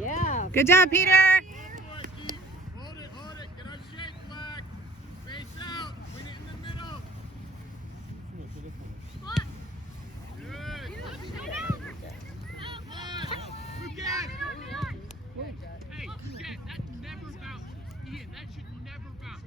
Yeah. Good job, Peter. Hold it. Get our shake flag. Face out. Win it in the middle. Good. Come on. Lucan. Hey, Jet, that never bounces. Ian, that should never bounce.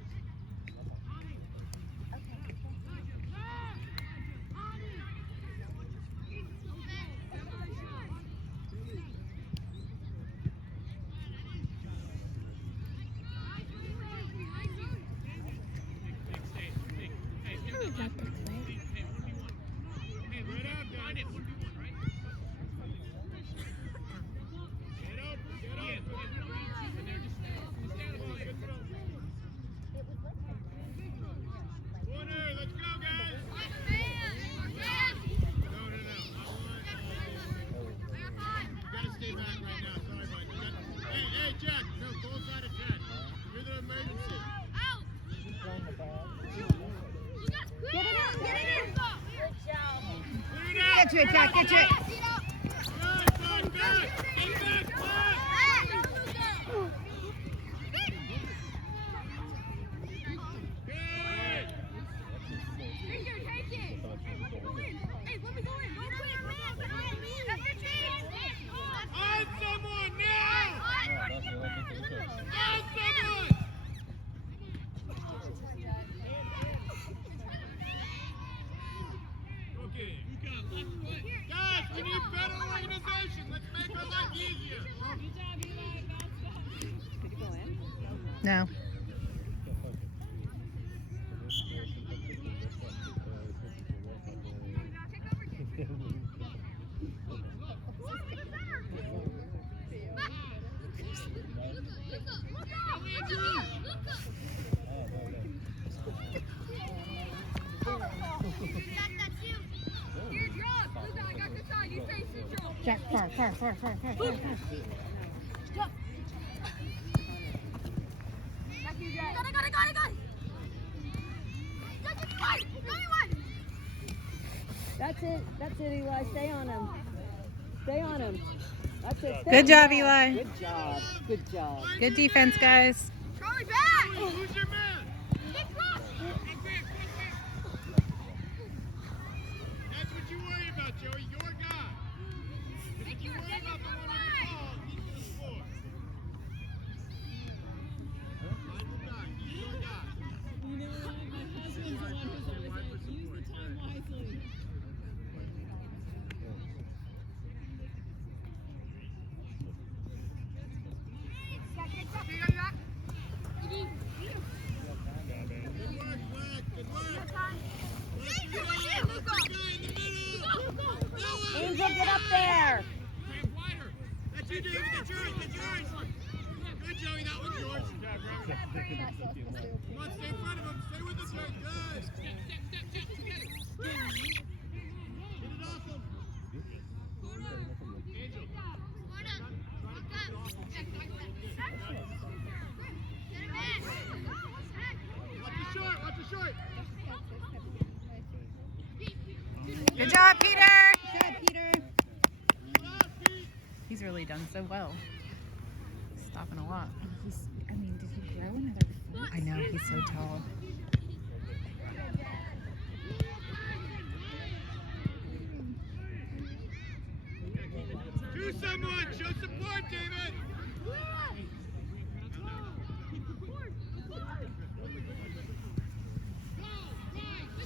Get to it, Jack. Get to it. Guys, we need better organization. Let's make our life easier. Did you go in? No. Jack, far. Go. That's it, Eli. Stay on him. That's it. Stay Good on job, him. Eli. Good job. Good defense, guys. Charlie back! Who's your man? That's what you worry about, Joey. Your guy. If you worry about the one on the ball, he's going to score. Mind the guy. He's your guy. You know what? My husband's the one who's always like, use the time wisely. Angel, get up there. That's you, David. That's yours. Good, Joey. That one's yours. Come on, stay in front of him. Stay with us, Joey. Good. Step. Get it off him. Angel. Watch the short. Good job, Peter. Good job, Peter. He's really done so well. Stopping a lot. Did he grow another foot? I know, he's so tall. Do someone. Show support, David.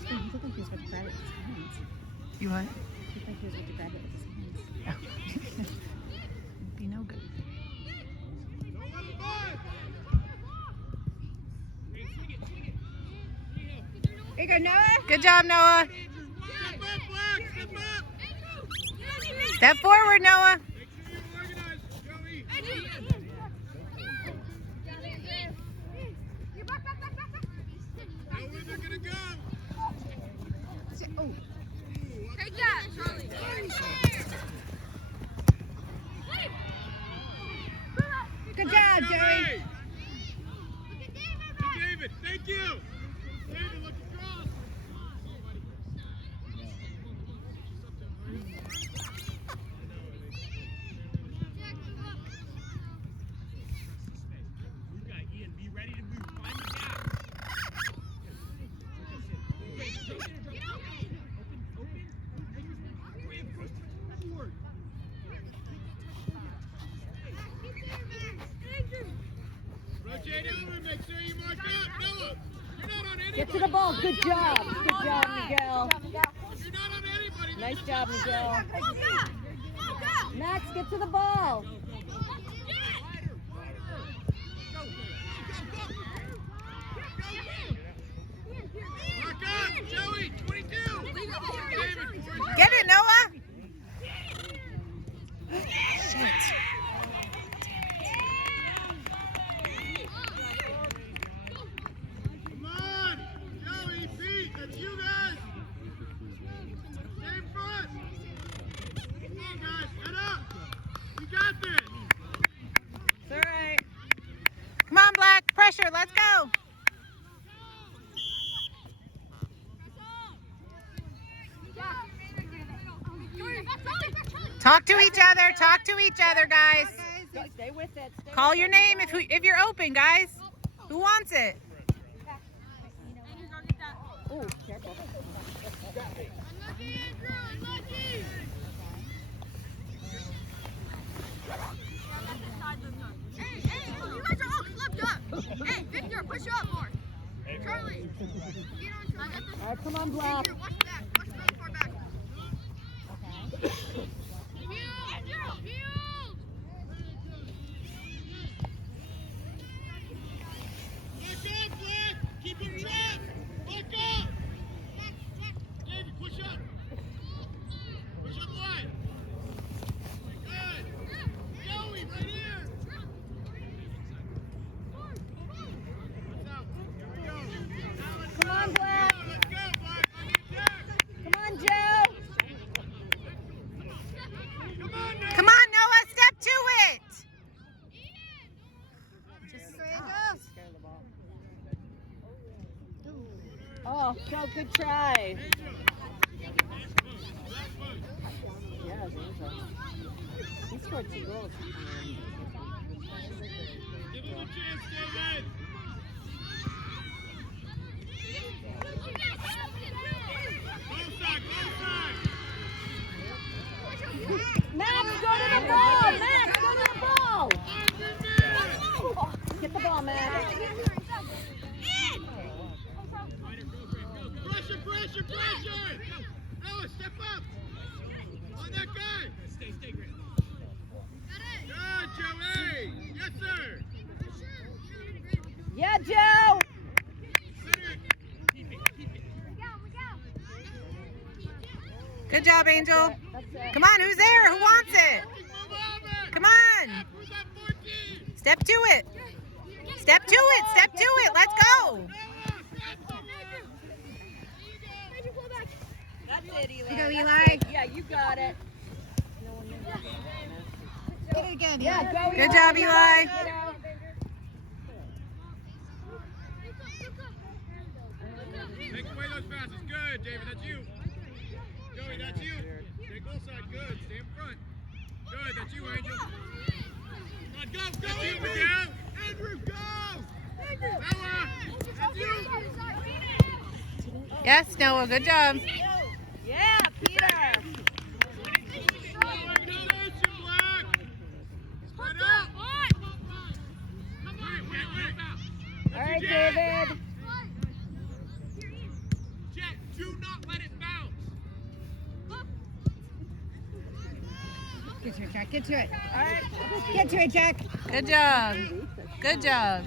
He looked like he was about to grab it with his hands. You what? He looked like he was about to grab it with his hands. Oh. Be no good. Don't let him buy. Here you go, Noah. Good job, Noah. Step up, Black. Step up. Step forward, Noah. Make sure you're organized, Joey. Know where they're going to go. Take that, Charlie. Good job, Joey. David, thank you. David, look across. Get to the ball. Good job. Good job, Miguel. If you're not on anybody, then Nice you job, don't Miguel. Go, go. Max, get to the ball. Mark up, Joey, 22. David, Get it, Noah. Shit. come on. Joey, Pete, that's you guys. Stay in front. Come on, guys, head up. You got this. It's all right. Come on, Black. Pressure. Let's go. Talk to each other. Talk to each other, guys. Go, stay with it. Stay Call with your it. name if you're open, guys. Who wants it? Ooh, careful. Unlucky, Andrew, unlucky. Hey, you guys are all clubbed up. Hey, Victor, push up more. Charlie, get on top. All right, come on, Black. Victor, watch that. Watch the far back. Back up, Black. Keep him trapped. Back up. David, push up. Push up wide. Good. Joey, right here. What's up? Here we go. Now let's Come on, Black. Let's go, Black. I need Jack. Come on, Joe. Come on, now. Come on, Noah. Step to it. Scare the ball. Oh, so good try. Yeah, Angel. He scored 2 goals. Give him a chance, David. Goal side, goal side. Max, go to the ball. Max, go to the ball. Oh, get the ball, Max. Pressure, pressure, pressure! Noah, step up! On that guy! Stay, Grant. Good, Joey! Yes, sir! Yeah, Joe. Good job, Angel. That's it. Come on, who's there? Who wants it? Come on. Who's at 14? Step to it. Step to it. Step to it. Let's go. That's it, Eli. go, That's Eli. it. Yeah, you got it. Get it again. Yeah, go, Good job, Eli. Take away those passes. Good, David, that's you. Joey, that's you. Stay goal side. Good. Stay in front. Good, that's you, Angel. Come on, go, go, that's you, Miguel. Andrew, go! Noah, that's you. Yes, Noah. Good job. Yeah, Peter. Organization, Black. Spread out. All right, David. Jack, do not let it bounce. Get to it, Jack. Get to it. All right. Get to it, Jack. Good job. Good job.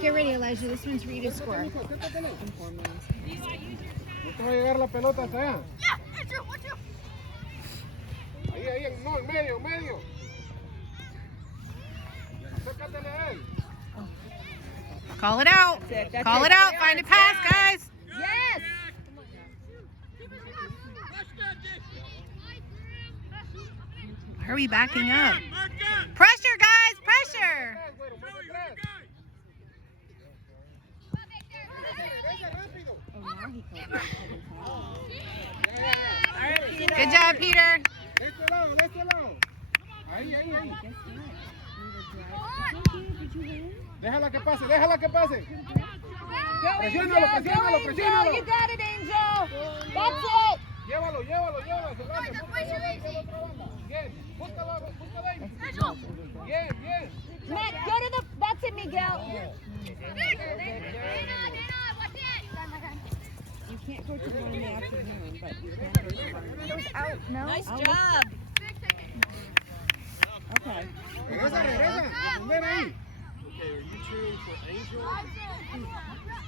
Get ready, Elijah. This one's for you to score. Va a llegar la pelota hasta allá. Yeah, Andrew, watch out. Ahí, no, en medio. Acércatele a él. Call it out. That's it. That's Call it out. Find a pass, guys. Yes. Why are we backing up? Mark up. Pressure, guys. Pressure. All right, Peter. Good job, Peter. De este lado. Ahí. Déjala que pase. Go, Presiónalo, Angel. Go, Angel. presiónalo. You got it, Angel. That's it. Llévalo. Bien. Búscala ahí. Bien. Matt, go to the. That's it, Miguel. You can't go to the one in the afternoon, but you can go to the one. It was out. No. Nice Oh, job. Okay. Regresa, regresa. Ven ahí. Okay, are you cheering for Angel?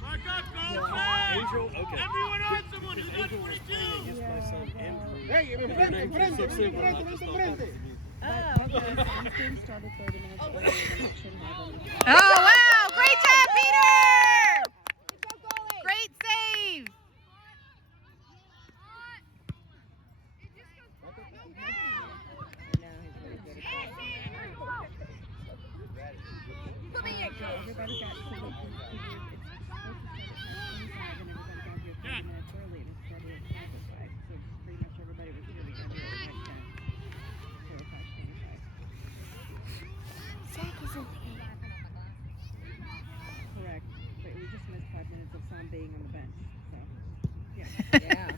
Mark up, go inside. Angel? Okay. Everyone on someone who's got 22. Against my son, Andrew. Hey, enfrente, enfrente, enfrente, enfrente. Oh, wow. Great job, Peter. Great save. Correct, but we just missed 5 minutes of Sam being on the bench. So, yeah. Yeah.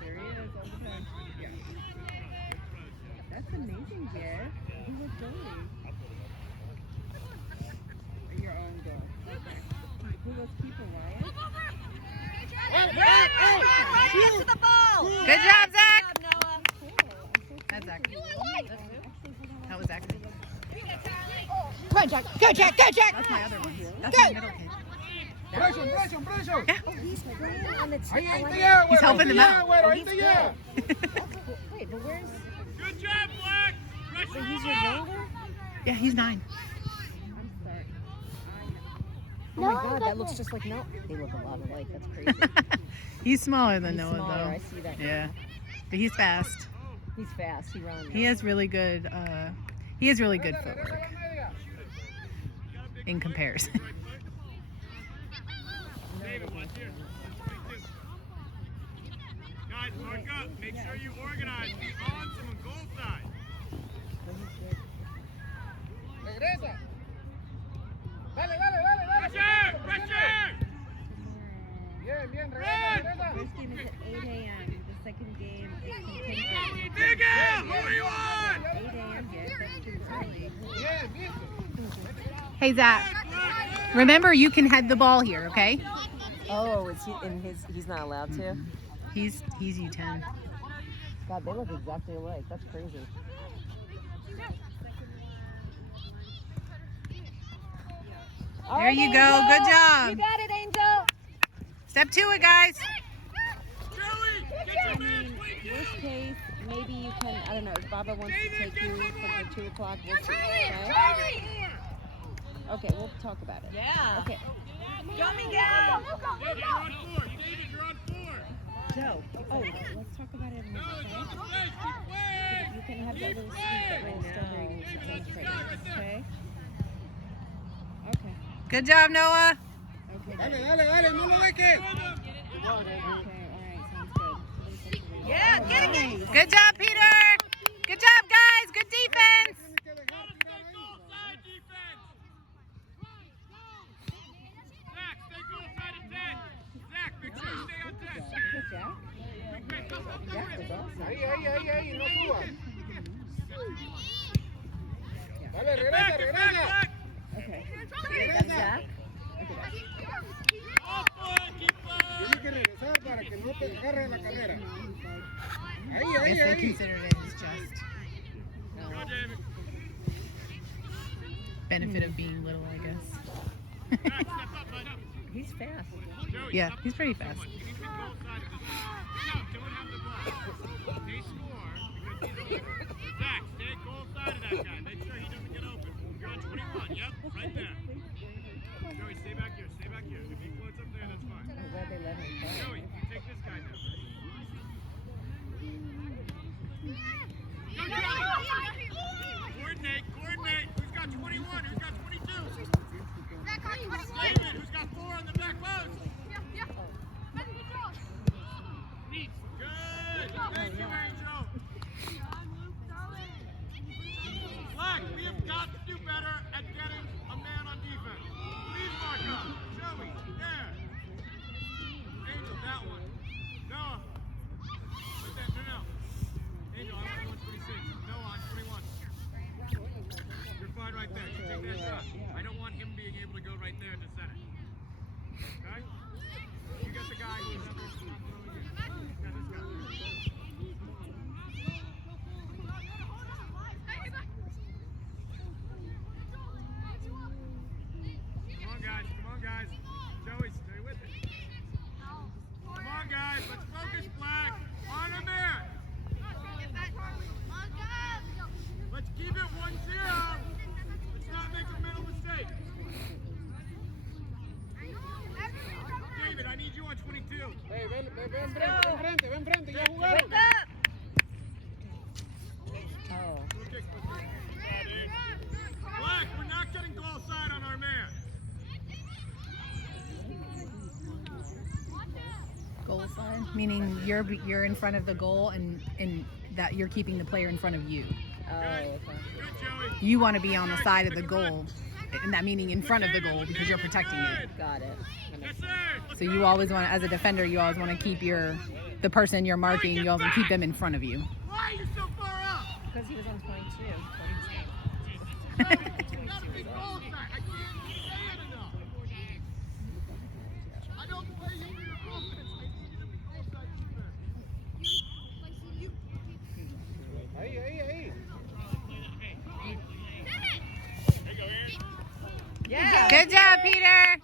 There he is on the bench. Yeah. That's amazing, Jeff. Who was goalie? Your own goal. Okay. Who was keeper, Wyatt? Get to the ball. Good job, Zach. Good job, Noah. That's Zach. That was Zach. Go, Jack. Go, Jack. Go, Jack. That's my other one. That's my middle kid. Presión, presión, presión. Ahí, ahí te He's lleva, güero. helping Ahí them te out. lleva, güero, ahí te lleva. Wait, but where's... Good job, Black. Pressure He's your over. younger? Yeah, he's 9. I'm sorry. Oh my God, that looks just like Noah. They look a lot alike. That's crazy. He's smaller than He's Noah, smaller. though. I see that. Yeah, but he's fast. He's fast. He runs. He has really good. He has really good footwork in comparison. David, watch here. Guys, mark up. Make sure you organize. Be on someone goal side. Regresa. Dale, dale, dale, dale. Pressure, pressure. Bien, bien, regresa, regresa. First game is at 8 a.m. The second game is from 10:30. Dig out. Who do you want? 8 a.m. Yes, that's too early. Bien, bien. Hey Zach, remember you can head the ball here, okay? Oh, is he in his? He's not allowed to. He's U10. God, they look exactly alike. That's crazy. There you go. Good job. You got it, Angel. Step to it, guys. Joey, get your man. Worst case, maybe you can, I don't know, if Baba wants to take you for the 2 o'clock, we'll see. Okay? Okay, we'll talk about it. Yeah. Okay. Go, Miguel. David, you're on 4. David, you're on 4. Joe, let's talk about it in a No, minute, keep okay? away, keep away. You can have that little sweet that little strawberry David, mousse let's that's go right there. okay? Okay. Good job, Noah. Okay. Dale, dale, dale, no lo dejes. Okay, all right, sounds good. Yeah, get it, get it. Good job, Peter. Good job, guys. Good defense. Stay goal side defense. Zach, stay goal side at 10. Zach, make sure you stay on 10. Good job. Quick, quick, go, go, go. Jack was awesome. Ahí, no suba. Dale, Okay. regresa. Okay. That's Zach. Tienes que regresar para que no te agarre la cadera. Ahí, Yes, they ahí. considered it his chest. Go, David. Benefit of being little, I guess. Zach, step up, bud. He's fast. Joey, Yeah, step he's pretty fast. You need to be goal side of this. No, don't have the ball. They score because he's over. Zach, stay goal side of that guy. Make sure he doesn't get open. You're on 21. Yep, right there. Joey, stay back here. Stay back here. If he floats up there, that's fine. I'm glad they let him play. Joey, you take this guy now. Go, Joey! Coordinate, coordinate. Who's got 21? Who's got 22? David, who's got 4 on the back post? Neat. Good. Thank you, Angel. Black, we have got to do better at getting a man on defense. Please mark up. Joey, there. Angel, that one. Noah. Right there. No. Angel, I want 126. Noah on 21. meaning you're in front of the goal and that you're keeping the player in front of you. Oh, okay. Good, Joey. You want to be on the side of the goal, and that meaning in front of the goal because you're protecting it. Got it. That Yes, makes sense. sir. So you always want, as a defender, you always want to keep the person you're marking. You always keep them in front of you. Why are you so far up? Because he was on 22. Gotta be goal side. I can't say it enough. I don't play you for your confidence. I need you to be goal side defense. Ahí. There you go, Aaron. Yeah. Good job, Peter.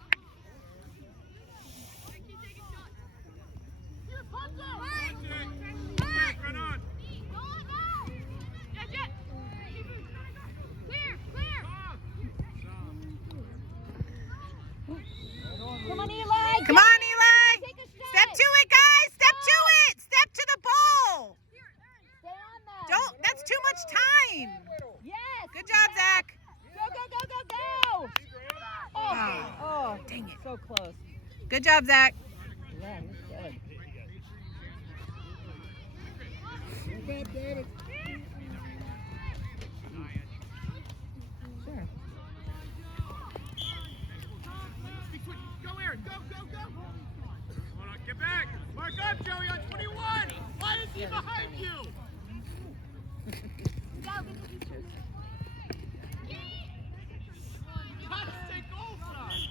Come on, Eli. Come on, Eli. Take a shot. Step to it, guys. Step to it. Step to the ball. Stay on that. Don't. That's too much time. Yes. Good job, Zach. Go. Oh, Oh, dang it. so close. Good job, Zach. Yeah, he's good. Sure. Go, Aaron. Go. Hold on. Get back. Mark up, Joey, on 21. Why is he behind you? You have to stay goal side.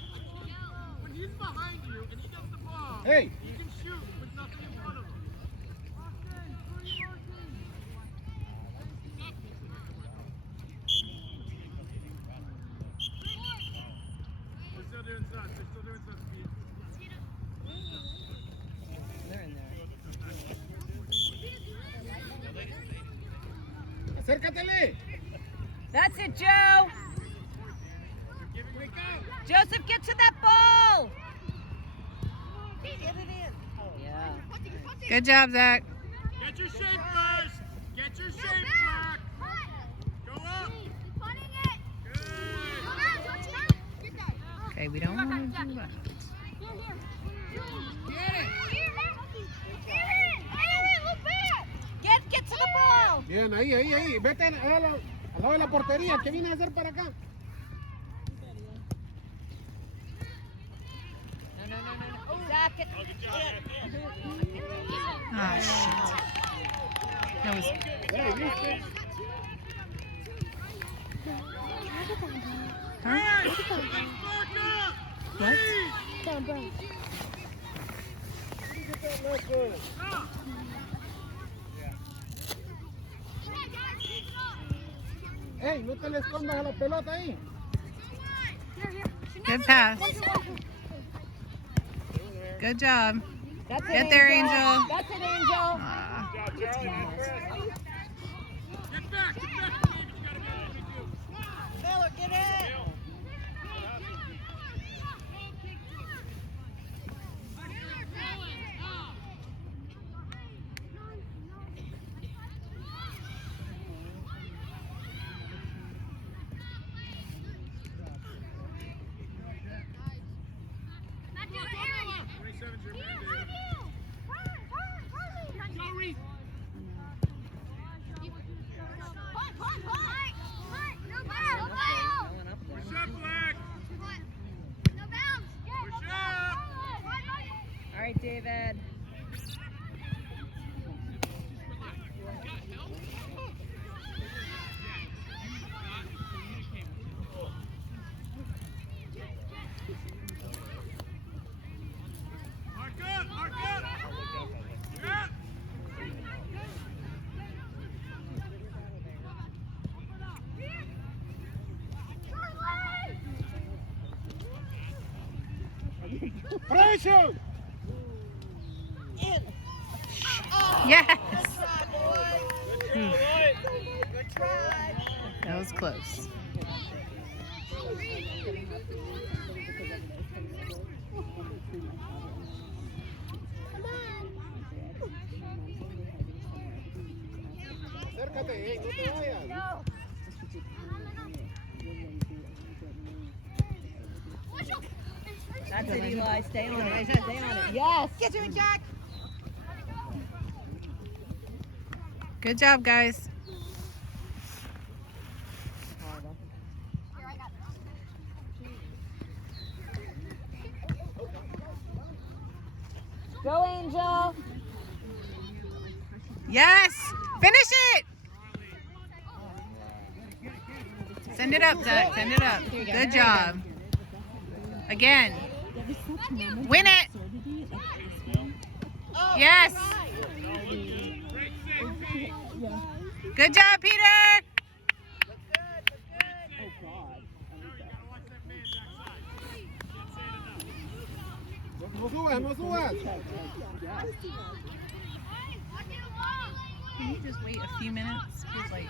When he's behind you and he gets the ball, you can shoot with nothing in front of him. They're still doing stuff. Pete. They're in there. Acércatele. That's it, Joe. Joseph, get to that ball. Get it in. Yeah. Good job, Zach. Get your shape first. Get your shape back. Go up. Good. Okay, we don't want to do that. Get to the ball. Bien, ahí. Vete al lado de la portería. ¿Qué vienes a hacer para acá? No. Zach, get. Oh, shit. That was. Huh? What? Ey, no te le escondas a la pelota ahí. Good pass. Good job. That's it, Get there, Angel. That's it, Angel. Ah. Get back. Miller, get in. All right, David. Mark up. Yeah. Pressure. Yes. Good That was close. Acércate, no te vayas. That's it, Eli. Stay on it. Stay on it. Yes. Get to it, Jack. Good job, guys. Go, Angel. Yes! Finish it! Send it up, Zach. Send it up. Good job. Again. Win it! Yes! Good job, Peter! No subas, no subas. Can you just wait a few minutes? Just like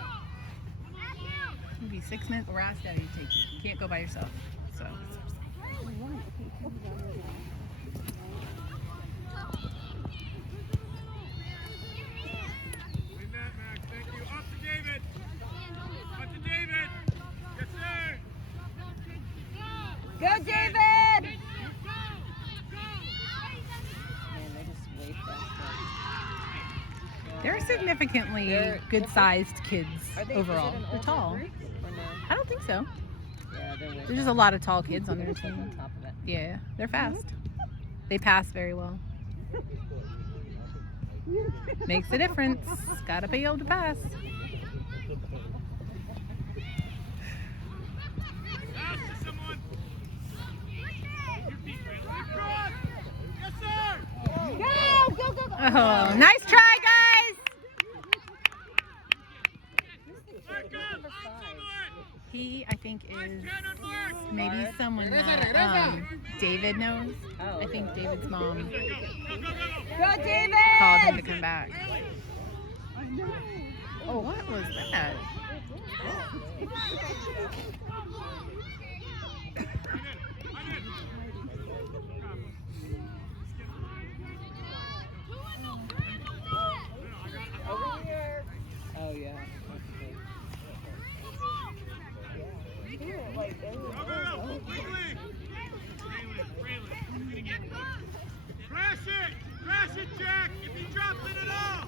maybe 6 minutes. We're asked Daddy to take you. You can't go by yourself. So. Win that, Max. Thank you. Up to David. Up to David. Yes, sir. Go, David. Man, they just way faster. They're significantly good-sized kids Are they, overall. Is it an They're older tall. group, or no? I don't think so. Yeah, they're way There's just a lot of tall kids on their faster. team. On top of it. Yeah, they're fast. They pass very well. Makes a difference. Gotta be able to pass. Pass to someone. Cross. Yes, sir. Go, go, go, go. Oh, nice try, guys! Back up. On someone. He, I think, is Ten on mark. maybe someone that David knows. Oh, I think David's mom Go, go, go, go. Go, David. called him to come back. Oh, what was that? Oh, yeah. Crash it, Jack, if he drops it at all.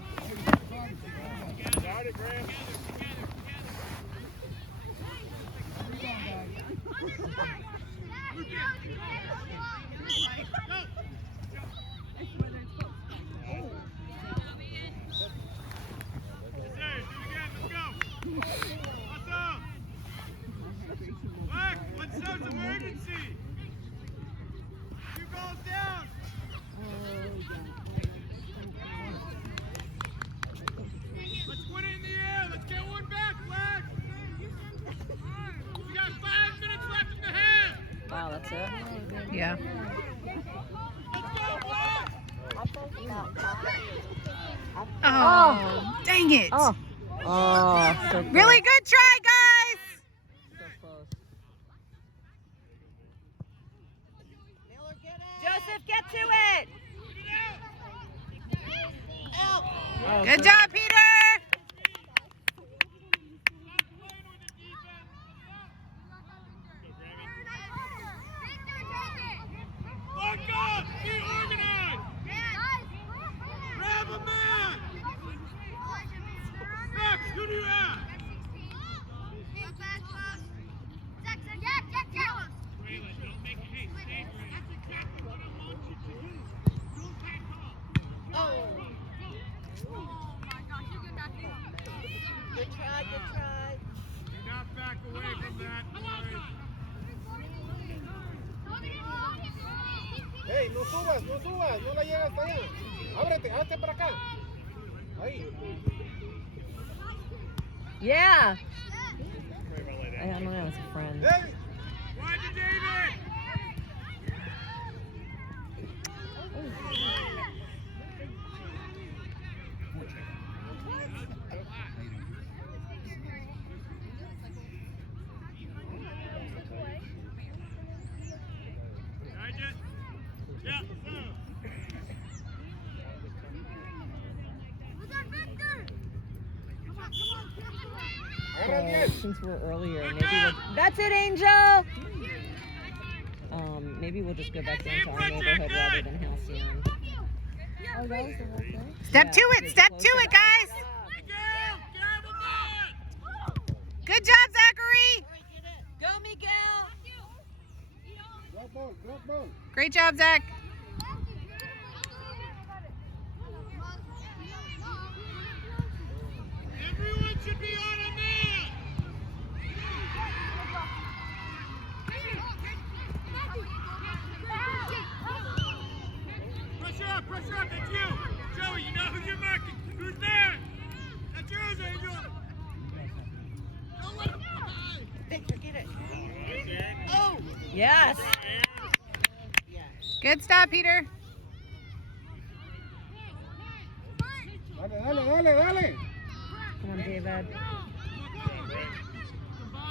Got it, Graham. Emergency! Two goals down! Let's win it in the air! Let's get one back, Flag! We got 5 minutes left in the half! Wow, that's it? Yeah. Let's go, Flag! Oh, dang it. Oh. Oh, so close. Really good try, guys. So close. Joseph, get to it. Oh, Good job, Peter. Lock up! Be organized! Grab a man! Max, who do you have? Good try, good try. Do not back away from that, boys. Hey, no subas, no la llegas hasta allá. Ábrete para acá. Ahí. Yeah. I don't know, it's a friend. Hey, Wide to David! Digest. Yeah, agarra bien. Since we're earlier, maybe we'll... That's it, Angel! Maybe we'll just go back down to our neighborhood rather than Halcyon. Step to it. Step to it, guys. Again! Good job, Zachary. Go, Miguel. Drop ball, drop ball. Great job, Zach. Everyone should be on a man. Pressure up, that's you. Joey, you know who you're marking. Who's there? That's yours, Angel. Don't let him die. Victor, get it. Oh! Yes. Good stop, Peter. Dale. Come on, David.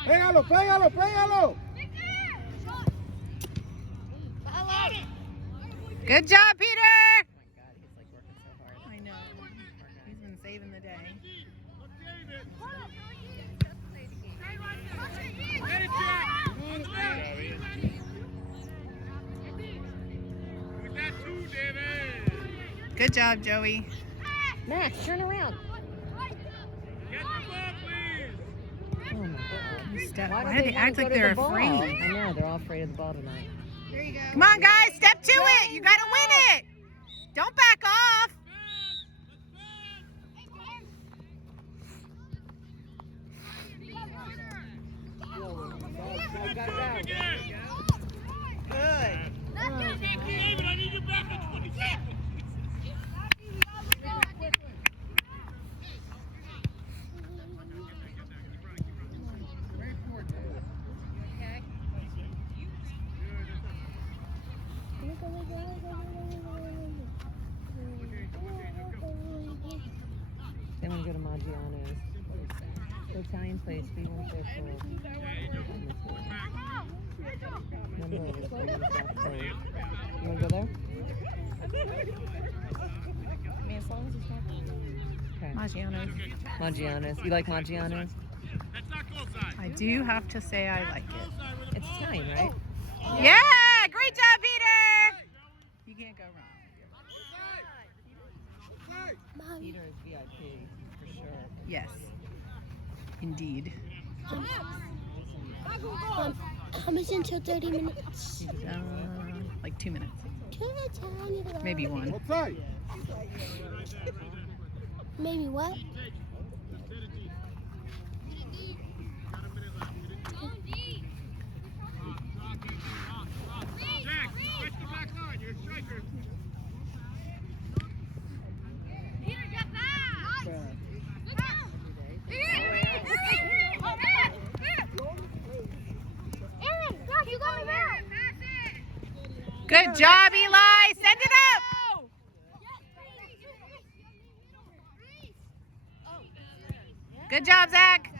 Pégalo. Good job, Peter. I know. He's been saving the day. Get it, Jack. On the left. With that too, David. Good job, Joey. Max, turn around. Get the ball, please. Oh my God. Step. Why Why don't do they wanna act go like to they're the ball? afraid? I know, they're all afraid of the ball tonight. Come on, guys. Step to it. You got to win it. Don't back off. David, I need you back in 20 seconds. Then we go to Maggiano's. The Italian place, we went there for. Remember it was great stuff, so. You wanna go there? Okay. Maggiano's. Maggiano's. You like Maggiano's? That's not goal side. I do have to say I like it. It's Italian, right? Yeah, great job, Peter. You can't go wrong. Peter is VIP, for sure. Yes, indeed. How much until 30 minutes? Like 2 minutes, 2 minutes. I need to go. maybe 1. Outside. Maybe what? Jack, switch the back line. You're a striker. Good job, Eli. Send it up. Good job, Zach.